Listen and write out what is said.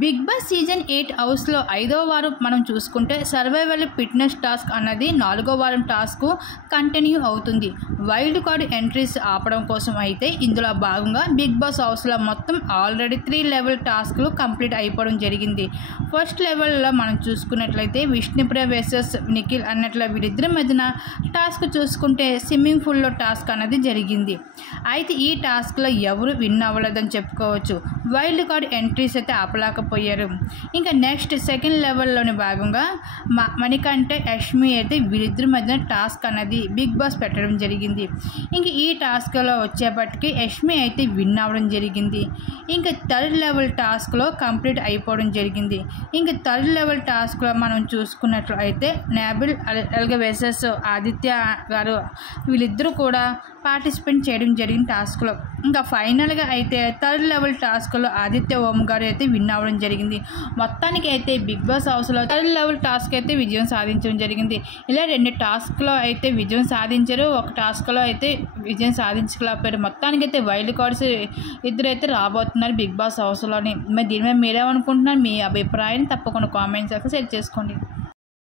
Big boss season 8 హౌస్లో 5వ వారం మనం చూసుకుంటే సర్వైవల్ ఫిట్నెస్ టాస్క్ అన్నది 4వ వారం టాస్క్ కంటిన్యూ అవుతుంది. వైల్డ్ కార్డ్ ఎంట్రీస్ ఆపడం కోసం అయితే ఇందులో భాగంగా బిగ్ బాస్ హౌస్లో మొత్తం ఆల్రెడీ 3 లెవెల్ టాస్క్లు కంప్లీట్ అయిపోవడం జరిగింది. ఫస్ట్ లెవెల్లో మనం చూసుకున్నట్లయితే విష్ణుప్రియ వర్సెస్ నిఖిల్ అన్నట్లు వీరిద్దరి మధ్యన టాస్క్ చూసుకుంటే స్విమ్మింగ్ పూల్లో టాస్క్ అన్నది జరిగింది. అయితే ఈ టాస్క్లో ఎవరు విన్ అవ్వలేదని చెప్పుకోవచ్చు. వైల్డ్ కార్డ్ ఎంట్రీస్ అయితే ఆపలేకపోయారు. ఇంకా నెక్స్ట్ సెకండ్ లెవెల్లోని భాగంగా మణికంఠ యష్మి అయితే వీరిద్దరి మధ్యన టాస్క్ అనేది బిగ్ బాస్ పెట్టడం జరిగింది. ఇంక ఈ టాస్క్లో వచ్చేపటికి యష్మి అయితే విన్ అవ్వడం జరిగింది. ఇంకా థర్డ్ లెవెల్ టాస్క్లో కంప్లీట్ అయిపోవడం జరిగింది. ఇంకా థర్డ్ లెవెల్ టాస్క్లో మనం చూసుకున్నట్లు అయితే నాబిల్ అల్గ వర్సెస్ ఆదిత్య గారు వీళ్ళిద్దరూ కూడా పార్టిసిపేట్ చేయడం జరిగింది టాస్క్లో. ఇంకా ఫైనల్గా అయితే థర్డ్ లెవెల్ టాస్క్లో ఆదిత్య ఓం గారు అయితే విన్ అవ్వడం జరిగింది. మొత్తానికి అయితే బిగ్ బాస్ హౌస్లో థర్డ్ లెవెల్ టాస్క్ అయితే విజయం సాధించడం జరిగింది. ఇలా 2 టాస్క్లో అయితే విజయం సాధించారు, ఒక టాస్క్లో అయితే విజయం సాధించలేకపోయారు. మొత్తానికి అయితే వైల్డ్ కార్డ్స్ ఇద్దరు అయితే రాబోతున్నారు బిగ్ బాస్ హౌస్లోని. మరి దీని మీద మీరేమనుకుంటున్నారు? మీ అభిప్రాయాన్ని తప్పకుండా కామెంట్స్ షేర్ చేసుకోండి.